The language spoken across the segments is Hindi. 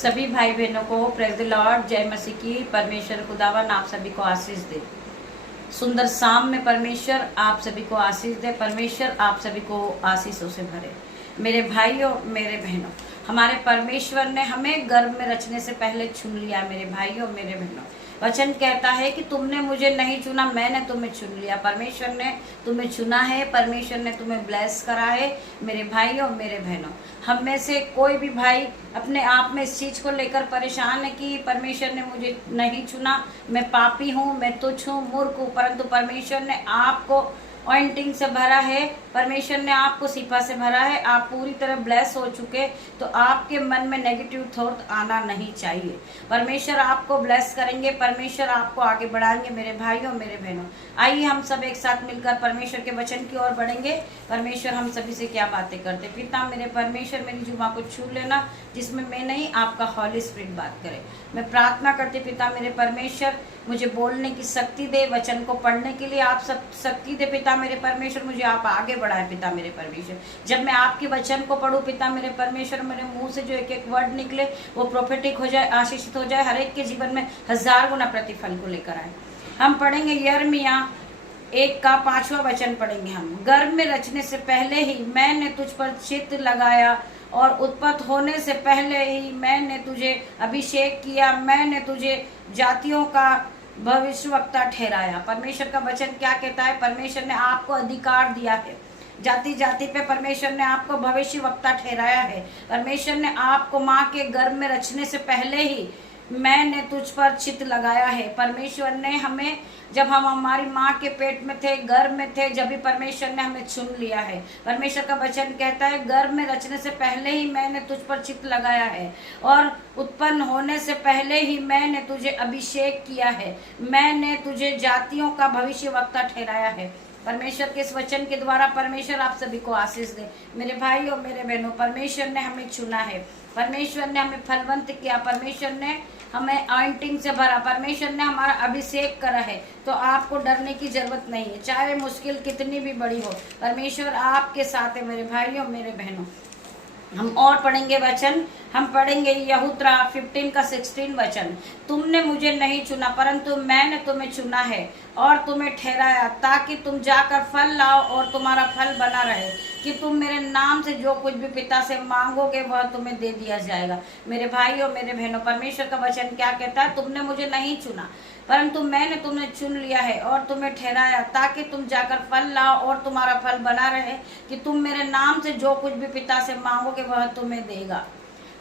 सभी भाई बहनों को प्रेज द लॉर्ड, जय मसीह की। परमेश्वर खुदावन आप सभी को आशीष दे। सुंदर शाम में परमेश्वर आप सभी को आशीष दे। परमेश्वर आप सभी को आशीषों से भरे। मेरे भाइयों, मेरे बहनों, हमारे परमेश्वर ने हमें गर्भ में रचने से पहले चुन लिया। मेरे भाइयों, मेरे बहनों, वचन कहता है कि तुमने मुझे नहीं चुना, मैंने तुम्हें चुन लिया। परमेश्वर ने तुम्हें चुना है, परमेश्वर ने तुम्हें ब्लेस करा है। मेरे भाइयों, मेरे बहनों, हम में से कोई भी भाई अपने आप में इस चीज़ को लेकर परेशान है कि परमेश्वर ने मुझे नहीं चुना, मैं पापी हूँ, मैं तुच्छ हूँ, मूर्ख हूँ। परंतु परमेश्वर ने आपको ऑइंटिंग से भरा है, परमेश्वर ने आपको सिपा से भरा है। आप पूरी तरह ब्लेस हो चुके, तो आपके मन में नेगेटिव थॉट आना नहीं चाहिए। परमेश्वर आपको ब्लेस करेंगे, परमेश्वर आपको आगे बढ़ाएंगे। मेरे भाइयों, मेरे बहनों, आइए हम सब एक साथ मिलकर परमेश्वर के वचन की ओर बढ़ेंगे। परमेश्वर हम सभी से क्या बातें करते। पिता मेरे परमेश्वर, मेरी जुबां को छू लेना, जिसमें मैं नहीं, आपका हॉली स्पिरिट बात करे। मैं प्रार्थना करती पिता मेरे परमेश्वर, मुझे बोलने की शक्ति दे, वचन को पढ़ने के लिए आप सब शक्ति दे पिता मेरे परमेश्वर। मुझे आप आगे बढ़ाए पिता मेरे परमेश्वर। जब मैं आपके वचन को पढ़ूं पिता मेरे परमेश्वर, मेरे मुंह से जो एक एक वर्ड निकले वो प्रोफेटिक हो जाए, आशीषित हो जाए, हर एक के जीवन में 1000 गुना प्रतिफल को लेकर आए। हम पढ़ेंगे यिर्मयाह 1 का 5वां वचन पढ़ेंगे हम। गर्भ में रचने से पहले ही मैंने तुझ पर चित्त लगाया और उत्पत्ति होने से पहले ही मैंने तुझे अभिषेक किया। मैंने तुझे जातियों का भविष्यवक्ता ठहराया। परमेश्वर का वचन क्या कहता है? परमेश्वर ने आपको अधिकार दिया है, जाति जाति पे परमेश्वर ने आपको भविष्यवक्ता ठहराया है। परमेश्वर ने आपको माँ के गर्भ में रचने से पहले ही मैंने तुझ पर चित्त लगाया है। परमेश्वर ने हमें, जब हम हमारी माँ के पेट में थे, गर्भ में थे, जब भी परमेश्वर ने हमें चुन लिया है। परमेश्वर का वचन कहता है गर्भ में रचने से पहले ही मैंने तुझ पर चित्त लगाया है और उत्पन्न होने से पहले ही मैंने तुझे अभिषेक किया है। मैंने तुझे जातियों का भविष्यवक्ता ठहराया है। परमेश्वर के इस वचन के द्वारा परमेश्वर आप सभी को आशीष दे। मेरे भाइयों, मेरे बहनों, परमेश्वर ने हमें चुना है, परमेश्वर ने हमें फलवंत किया, परमेश्वर ने हमें आइंटिंग से भरा, परमेश्वर ने हमारा अभिषेक करा है। तो आपको डरने की जरूरत नहीं है, चाहे मुश्किल कितनी भी बड़ी हो, परमेश्वर आपके साथ है। मेरे भाइयों, मेरे बहनों, हम और पढ़ेंगे वचन। हम पढ़ेंगे यहूत्रा 15 का 16 वचन। तुमने मुझे नहीं चुना, परंतु मैंने तुम्हें चुना है और तुम्हें ठहराया, ताकि तुम जाकर फल लाओ और तुम्हारा फल बना रहे, कि तुम मेरे नाम से जो कुछ भी पिता से मांगोगे वह तुम्हें दे दिया जाएगा। मेरे भाइयों, मेरे बहनों, परमेश्वर का वचन क्या कहता है? तुमने मुझे नहीं चुना, परंतु मैंने तुम्हें चुन लिया है और तुम्हें ठहराया, ताकि तुम जाकर फल लाओ और तुम्हारा फल बना रहे, कि तुम मेरे नाम से जो कुछ भी पिता से मांगोगे वह तुम्हें देगा।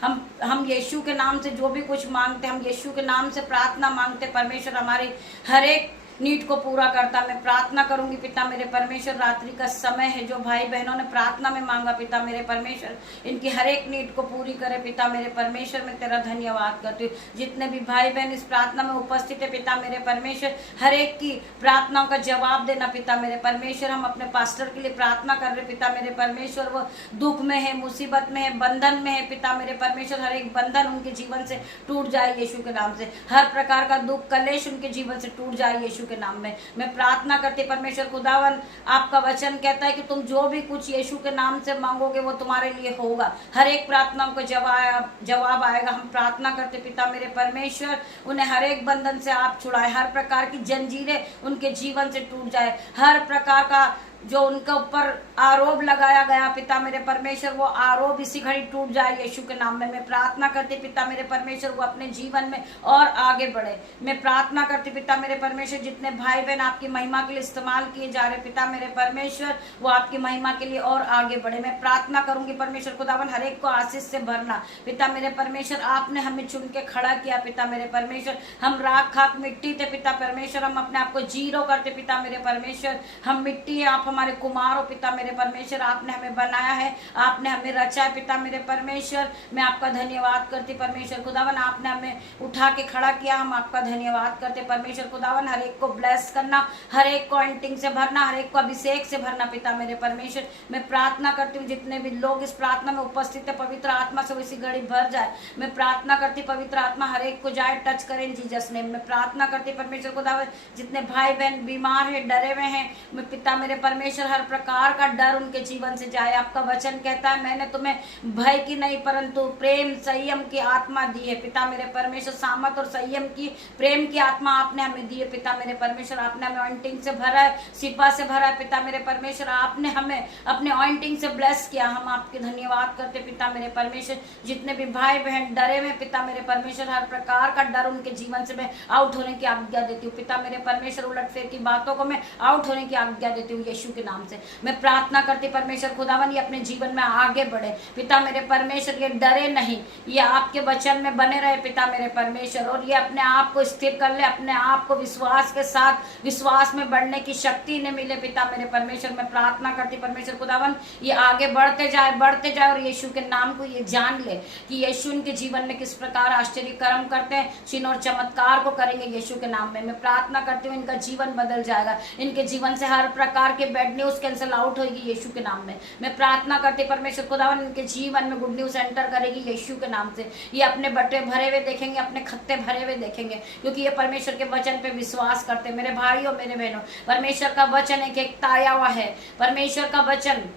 हम यीशु के नाम से जो भी कुछ मांगते, हम यीशु के नाम से प्रार्थना मांगते, परमेश्वर हमारी हर एक नीड को पूरा करता। मैं प्रार्थना करूंगी पिता मेरे परमेश्वर, रात्रि का समय है, जो भाई बहनों ने प्रार्थना में मांगा पिता मेरे परमेश्वर, इनकी हर एक नीड को पूरी करे पिता मेरे परमेश्वर। मैं तेरा धन्यवाद करती हूँ। जितने भी भाई बहन इस प्रार्थना में उपस्थित है पिता मेरे परमेश्वर, हर एक की प्रार्थनाओं का जवाब देना पिता मेरे परमेश्वर। हम अपने पास्टर के लिए प्रार्थना कर रहे पिता मेरे परमेश्वर, वो दुख में है, मुसीबत में है, बंधन में है पिता मेरे परमेश्वर। हर एक बंधन उनके जीवन से टूट जाए यीशु के नाम से। हर प्रकार का दुख कलेश उनके जीवन से टूट जाए यीशु के नाम में। मैं प्रार्थना करती परमेश्वर खुदावन, आपका वचन कहता है कि तुम जो भी कुछ यीशु के नाम से मांगोगे वो तुम्हारे लिए होगा। हर एक प्रार्थनाओं को जवाब आएगा। हम प्रार्थना करते पिता मेरे परमेश्वर, उन्हें हर एक बंधन से आप छुड़ाए, हर प्रकार की जंजीरें उनके जीवन से टूट जाए, हर प्रकार का जो उनके ऊपर आरोप लगाया गया पिता मेरे परमेश्वर, वो आरोप इसी घड़ी टूट जाए यीशु के नाम में। मैं प्रार्थना करती पिता मेरे परमेश्वर, वो अपने जीवन में और आगे बढ़े। मैं प्रार्थना करती पिता मेरे परमेश्वर, जितने भाई बहन आपकी महिमा के लिए इस्तेमाल किए जा रहे पिता मेरे परमेश्वर, वो आपकी महिमा के लिए और आगे बढ़े। मैं प्रार्थना करूंगी परमेश्वर खुदावन, हर एक को आशीष से भरना पिता मेरे परमेश्वर। आपने हमें चुन के खड़ा किया पिता मेरे परमेश्वर। हम राख खाक मिट्टी थे पिता परमेश्वर, हम अपने आप को जीरो करते पिता मेरे परमेश्वर। हम मिट्टी है, आप हमारे कुमार हो पिता मेरे परमेश्वर। आपने हमें बनाया है, आपने हमें रचा है पिता मेरे परमेश्वर। मैं आपका धन्यवाद करती परमेश्वर खुदावन, आपने हमें उठा के खड़ा किया, हम आपका धन्यवाद करते परमेश्वर खुदावन। हर एक को ब्लेस करना, हर एक को एंटिंग से भरना, हर एक को अभिषेक से भरना पिता मेरे परमेश्वर। मैं प्रार्थना करती हूँ जितने भी लोग इस प्रार्थना में उपस्थित है, पवित्र आत्मा से इसी घड़ी भर जाए। मैं प्रार्थना करती पवित्र आत्मा हर एक को जाए, टच करें जीसस नेम। मैं प्रार्थना करती परमेश्वर खुदावन, जितने भाई बहन बीमार है, डरे हुए हैं, मैं पिता मेरे परमेश्वर परमेश्वर हर प्रकार का डर उनके जीवन से जाए। आपका वचन कहता है मैंने तुम्हें भय की नहीं परंतु प्रेम संयम की आत्मा दी है। पिता मेरे परमेश्वर सामत और संयम की, प्रेम की आत्मा आपने हमें दी है। पिता मेरे परमेश्वर आपने हमें ऑइंटिंग से भरा है, सिपा से भरा है। पिता मेरे परमेश्वर आपने हमें अपने ऑइंटिंग से ब्लेस किया, हम आपके धन्यवाद करते। पिता मेरे परमेश्वर जितने भी भाई बहन डरे हुए, पिता मेरे परमेश्वर हर प्रकार का डर उनके जीवन से मैं आउट होने की आज्ञा देती हूँ। पिता मेरे परमेश्वर उलटफेर की बातों को मैं आउट होने की आज्ञा देती हूँ यीशु के नाम से। मैं प्रार्थना करती परमेश्वर खुदावन ये अपने जीवन में आगे बढ़े। पिता मेरे परमेश्वर ये डरे नहीं, ये आपके वचन में बने रहे पिता मेरे परमेश्वर, और ये अपने आप को स्थिर कर ले, अपने आप को विश्वास के साथ विश्वास में बढ़ने की शक्ति इन्हें मिले। पिता मेरे परमेश्वर मैं प्रार्थना करती परमेश्वर खुदावन ये आगे बढ़ते जाए और यीशु के नाम को ये जान ले कि यीशु इनके जीवन में किस प्रकार आश्चर्य कर्म करते हैं, चिन्ह और चमत्कार को करेंगे यीशु के नाम में। मैं प्रार्थना करती हूँ इनका जीवन बदल जाएगा, इनके जीवन से हर प्रकार के बैड न्यूज कैंसिल आउट होगी यीशु के नाम में। मैं प्रार्थना करती परमेश्वर खुदावन इनके जीवन में गुड न्यूज एंटर करेगी यीशु के नाम से। ये अपने बट्टे भरे हुए देखेंगे, अपने खत्ते भरे हुए देखेंगे, क्योंकि ये परमेश्वर के वचन पे विश्वास करते। मेरे भाइयों मेरे बहनों, परमेश्वर का वचन एक ताया हुआ है। परमेश्वर का वचन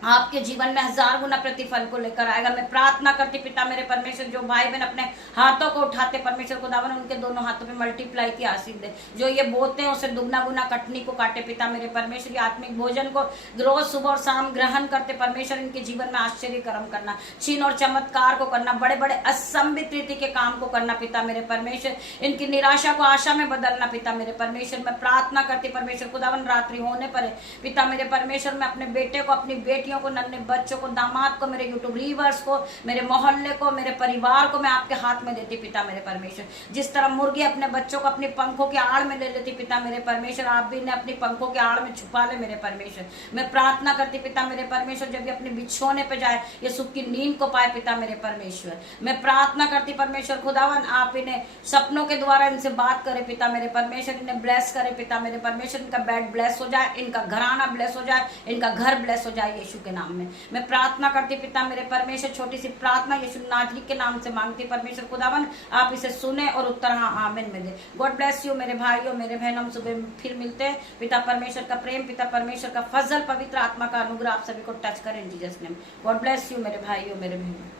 आपके जीवन में 1000 गुना प्रतिफल को लेकर आएगा। मैं प्रार्थना करती पिता मेरे परमेश्वर जो भाई बहन अपने हाथों को उठाते परमेश्वर खुदावन उनके दोनों हाथों पे मल्टीप्लाई की आशीष दे। जो ये बोते हैं उसे दुगना गुना कटनी को काटे पिता मेरे परमेश्वर। ये आत्मिक भोजन को रोज सुबह और शाम ग्रहण करते परमेश्वर इनके जीवन में आश्चर्य कर्म करना, चिन्ह और चमत्कार को करना, बड़े बड़े असंभित रीति के काम को करना पिता मेरे परमेश्वर। इनकी निराशा को आशा में बदलना पिता मेरे परमेश्वर। मैं प्रार्थना करती परमेश्वर खुदावन रात्रि होने पर पिता मेरे परमेश्वर मैं अपने बेटे को, अपनी बेटी को, नन्हे बच्चों को, दामाद को, मेरे यूट्यूब व्यूअर्स को, मेरे मोहल्ले को, मेरे परिवार को मैं आपके हाथ में देती पिता मेरे परमेश्वर। जिस तरह मुर्गी अपने बच्चों को अपनी पंखों के आड़ में ले लेती पिता मेरे परमेश्वर, आप भी इन्हें अपनी पंखों के आड़ में छुपा ले मेरे परमेश्वर। मैं प्रार्थना करती पिता मेरे परमेश्वर जब ये अपने बिछोने पे जाए ये सुख की नींद को पाए पिता मेरे परमेश्वर। मैं प्रार्थना करती परमेश्वर खुदावन आप इन्हें सपनों के द्वारा इनसे बात करे पिता मेरे परमेश्वर, इन्हें ब्लेस करे पिता मेरे परमेश्वर। इनका बेड ब्लेस हो जाए, इनका घराना ब्लेस हो जाए, इनका घर ब्लेस हो जाए यीशु के नाम में। मैं प्रार्थना करती पिता मेरे परमेश्वर, छोटी सी प्रार्थना यीशु नासरी के नाम से मांगती परमेश्वर खुदावन आप इसे सुने और उत्तर हाँ आमीन में दे। गॉड ब्लेस यू मेरे भाइयों मेरे बहनों, हम सुबह फिर मिलते हैं। पिता परमेश्वर का प्रेम, पिता परमेश्वर का फजल, पवित्र आत्मा का अनुग्रह आप सभी को टच करें इन Jesus name. God bless you मेरे भाइयों मेरे बहनों।